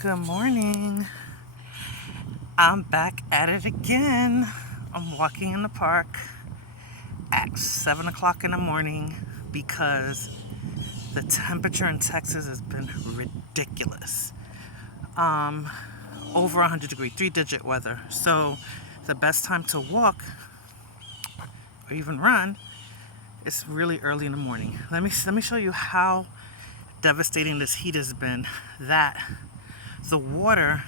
Good morning. I'm back at it again. I'm walking in the park at 7 o'clock in the morning because the temperature in Texas has been ridiculous. Over 100 degree, 3-digit weather. So the best time to walk or even run is really early in the morning. Let me show you how devastating this heat has been. That the water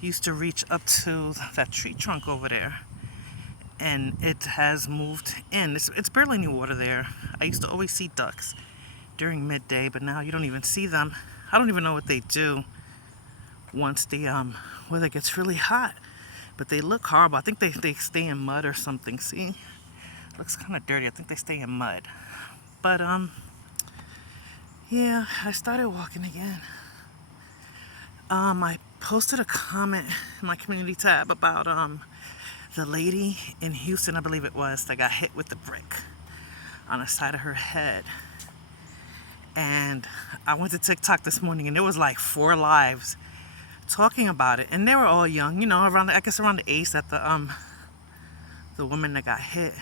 used to reach up to that tree trunk over there, and it has moved in. It's barely any water there. I used to always see ducks during midday, but now you don't even see them. I don't even know what they do once the weather gets really hot, but they look horrible. I think they stay in mud or something. See, looks kind of dirty. I think they stay in mud. But yeah, I started walking again. I posted a comment in my community tab about the lady in Houston, I believe it was, that got hit with the brick on the side of her head. And I went to TikTok this morning, and there was like 4 lives talking about it, and they were all young, around around the age that the woman that got hit,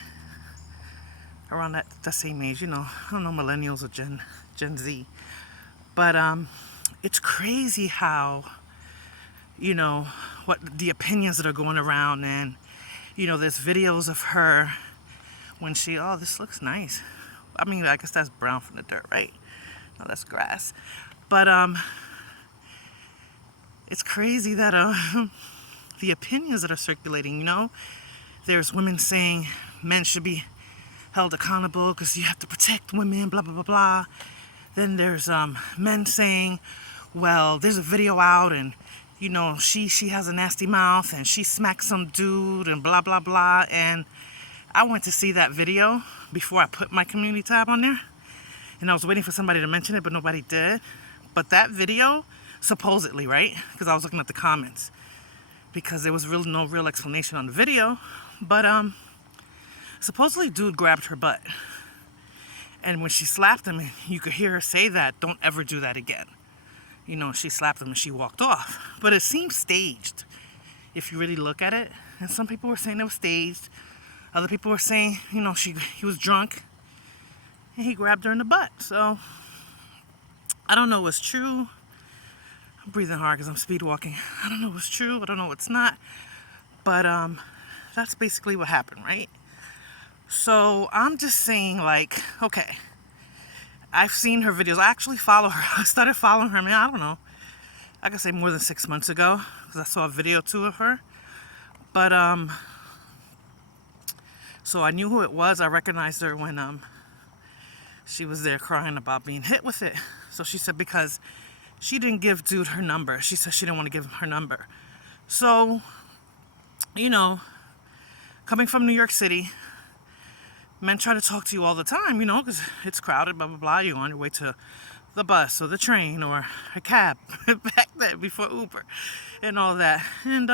around that same age, I don't know, millennials or Gen Z. But it's crazy how, what the opinions that are going around. And there's videos of her when oh, this looks nice. I mean, I guess that's brown from the dirt, right? No, that's grass. But it's crazy that the opinions that are circulating, there's women saying men should be held accountable because you have to protect women, blah, blah, blah, blah. Then there's men saying, well, there's a video out, and she has a nasty mouth and she smacked some dude and blah blah blah. And I went to see that video before I put my community tab on there, and I was waiting for somebody to mention it, but nobody did. But that video, supposedly, right, because I was looking at the comments, because there was really no real explanation on the video, but supposedly dude grabbed her butt, and when she slapped him, you could hear her say that, "Don't ever do that again." She slapped him and she walked off. But it seems staged if you really look at it. And some people were saying it was staged. Other people were saying, he was drunk and he grabbed her in the butt. So I don't know what's true. I'm breathing hard because I'm speed walking. I don't know what's true. I don't know what's not. But that's basically what happened, right? So I'm just saying, like, okay, I've seen her videos. I actually follow her. I started following her, I don't know, I could say more than 6 months ago, because I saw a video too of her. But so I knew who it was. I recognized her when she was there crying about being hit with it. So she said because she didn't give dude her number. She said she didn't want to give him her number. So, coming from New York City, men try to talk to you all the time, because it's crowded, blah, blah, blah. You're on your way to the bus or the train or a cab back then before Uber and all that. And,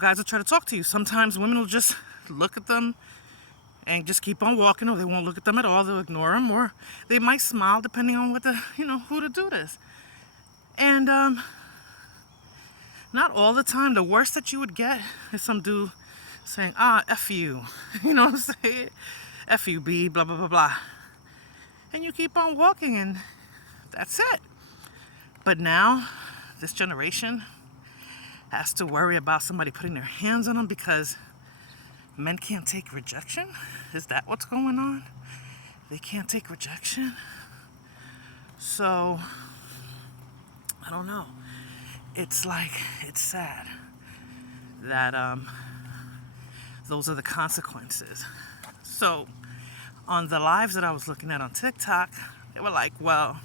guys will try to talk to you. Sometimes women will just look at them and just keep on walking, or they won't look at them at all. They'll ignore them, or they might smile depending on what who the dude is. And not all the time. The worst that you would get is some dude saying, F you. You know what I'm saying? F you, B, blah, blah, blah, blah. And you keep on walking, and that's it. But now, this generation has to worry about somebody putting their hands on them because men can't take rejection? Is that what's going on? They can't take rejection? So, I don't know. It's sad that those are the consequences. So on the lives that I was looking at on TikTok, they were like, well,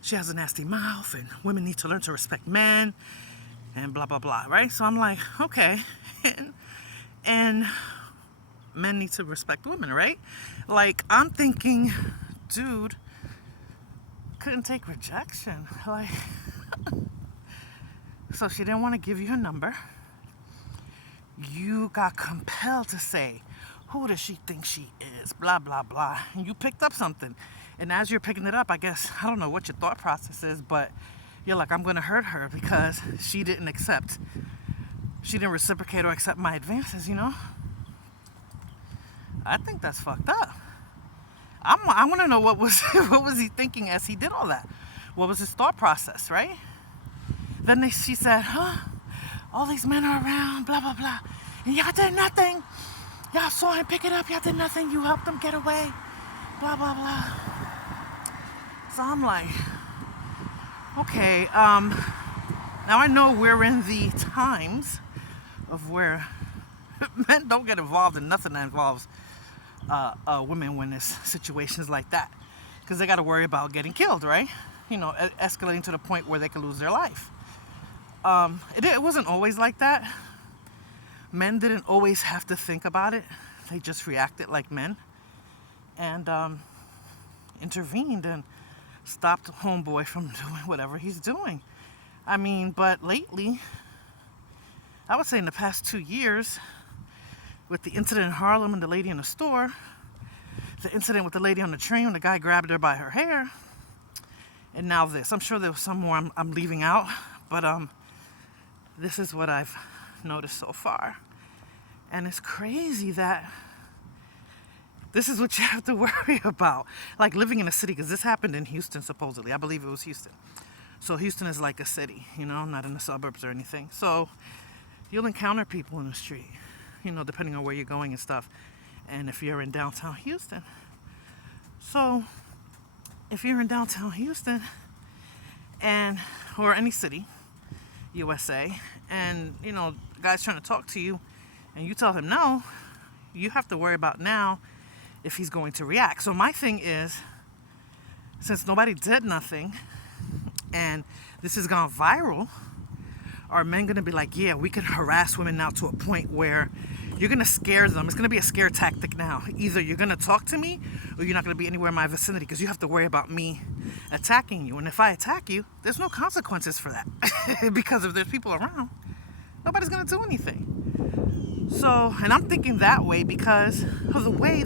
she has a nasty mouth and women need to learn to respect men and blah blah blah, right? So I'm like, okay. And men need to respect women, right? Like, I'm thinking, dude couldn't take rejection. Like, so she didn't want to give you her number. You got compelled to say, who does she think she is? Blah, blah, blah. And you picked up something. And as you're picking it up, I guess, I don't know what your thought process is, but you're like, I'm gonna hurt her because she didn't reciprocate or accept my advances, you know? I think that's fucked up. I want to know what was what was he thinking as he did all that. What was his thought process, right? Then she said, huh? All these men are around, blah, blah, blah. And y'all did nothing. Y'all saw him pick it up. Y'all did nothing. You helped him get away. Blah, blah, blah. So I'm like, okay, now I know we're in the times of where men don't get involved in nothing that involves women when there's situations like that. Because they got to worry about getting killed, right? You know, escalating to the point where they could lose their life. It wasn't always like that. Men didn't always have to think about it. They just reacted like men and intervened and stopped homeboy from doing whatever he's doing. I mean, but lately, I would say in the past 2 years, with the incident in Harlem and the lady in the store, the incident with the lady on the train when the guy grabbed her by her hair, and now this. I'm sure there was some more I'm leaving out, but this is what I've noticed so far. And it's crazy that this is what you have to worry about. Like living in a city, because this happened in Houston, supposedly. I believe it was Houston. So Houston is like a city, you know, not in the suburbs or anything. So you'll encounter people in the street, you know, depending on where you're going and stuff. And if you're in downtown Houston. So if you're in downtown Houston or any city, USA, and, you know, the guy's trying to talk to you and you tell him no, you have to worry about now if he's going to react. So my thing is, since nobody did nothing and this has gone viral, are men going to be like, yeah, we can harass women now to a point where you're going to scare them? It's going to be a scare tactic now. Either you're going to talk to me or you're not going to be anywhere in my vicinity because you have to worry about me attacking you. And if I attack you, there's no consequences for that. Because if there's people around, nobody's going to do anything. So, and I'm thinking that way because of the way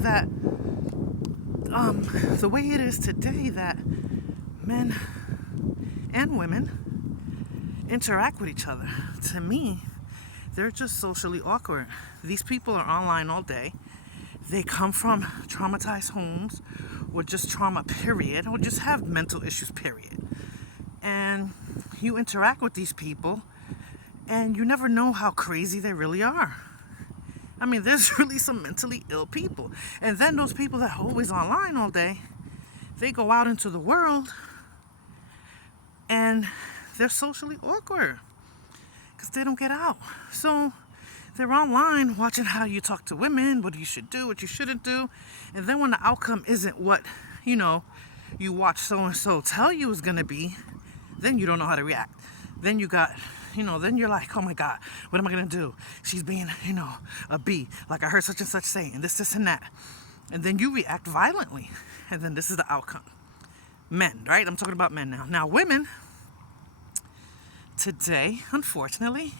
it is today that men and women interact with each other. To me, they're just socially awkward. These people are online all day. They come from traumatized homes or just trauma, period, or just have mental issues, period. And you interact with these people and you never know how crazy they really are. I mean, there's really some mentally ill people. And then those people that are always online all day, they go out into the world and they're socially awkward because they don't get out. So they're online watching how you talk to women, what you should do, what you shouldn't do. And then when the outcome isn't what, you know, you watch so-and-so tell you is going to be, then you don't know how to react. Then you got, you know, then you're like, oh my God, what am I going to do? She's being, you know, a B, like I heard such and such say, and this and that. And then you react violently. And then this is the outcome. Men, right? I'm talking about men now. Now, women, today, unfortunately,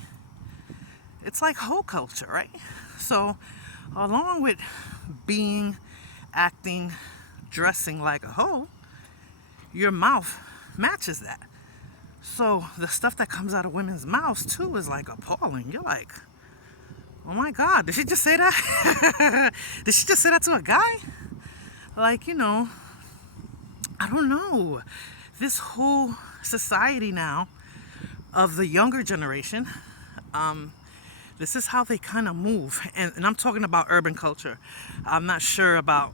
it's like hoe culture, right? So, along with being, acting, dressing like a hoe, your mouth matches that. So, the stuff that comes out of women's mouths, too, is like appalling. You're like, oh my God, did she just say that? Did she just say that to a guy? Like, you know, I don't know. This whole society now of the younger generation, this is how they kind of move. And I'm talking about urban culture. I'm not sure about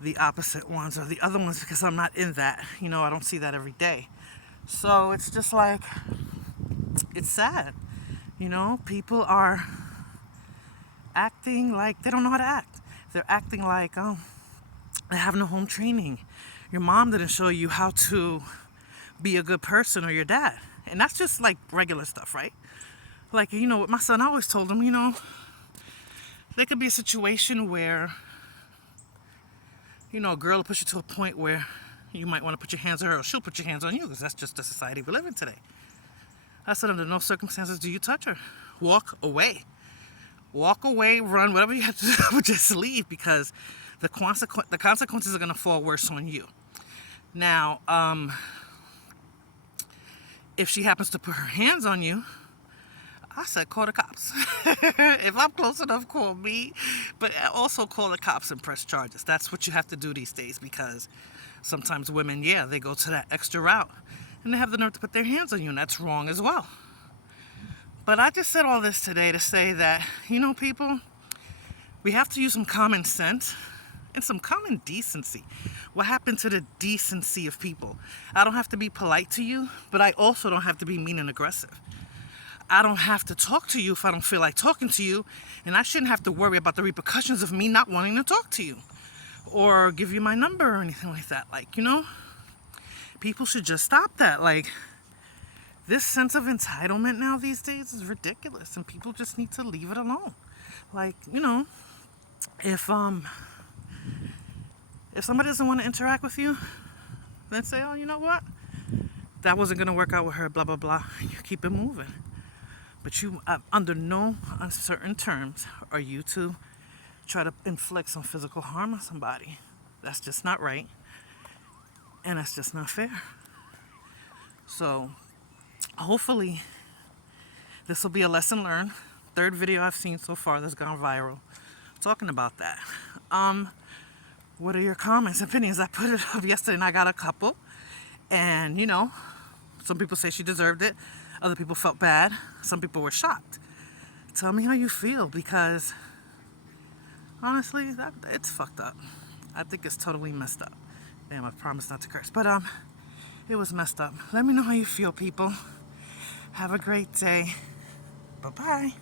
the opposite ones or the other ones because I'm not in that. You know, I don't see that every day. So it's just like, it's sad. You know, people are acting like they don't know how to act. They're acting like, they have no home training. Your mom didn't show you how to be a good person, or your dad. And that's just like regular stuff, right? Like, you know, with my son, I always told him, you know, there could be a situation where, you know, a girl will push you to a point where you might want to put your hands on her, or she'll put your hands on you, because that's just the society we live in today. I said, under no circumstances do you touch her. Walk away. Walk away, run, whatever you have to do, just leave, because the consequences are going to fall worse on you. Now, If she happens to put her hands on you, I said call the cops. If I'm close enough, call me. But also call the cops and press charges. That's what you have to do these days, because sometimes women, yeah, they go to that extra route and they have the nerve to put their hands on you, and that's wrong as well. But I just said all this today to say that, people, we have to use some common sense and some common decency. What happened to the decency of people? I don't have to be polite to you, but I also don't have to be mean and aggressive. I don't have to talk to you if I don't feel like talking to you, and I shouldn't have to worry about the repercussions of me not wanting to talk to you or give you my number or anything like that. People should just stop that. This sense of entitlement now these days is ridiculous, and people just need to leave it alone. If somebody doesn't want to interact with you, then say, oh, you know what? That wasn't going to work out with her, blah, blah, blah. You keep it moving. But you, under no uncertain terms, are you to try to inflict some physical harm on somebody. That's just not right. And that's just not fair. So, hopefully, this will be a lesson learned. Third video I've seen so far that's gone viral talking about that. What are your comments, opinions? I put it up yesterday and I got a couple. And, some people say she deserved it. Other people felt bad. Some people were shocked. Tell me how you feel, because honestly, it's fucked up. I think it's totally messed up. Damn, I promised not to curse. But it was messed up. Let me know how you feel, people. Have a great day. Bye-bye.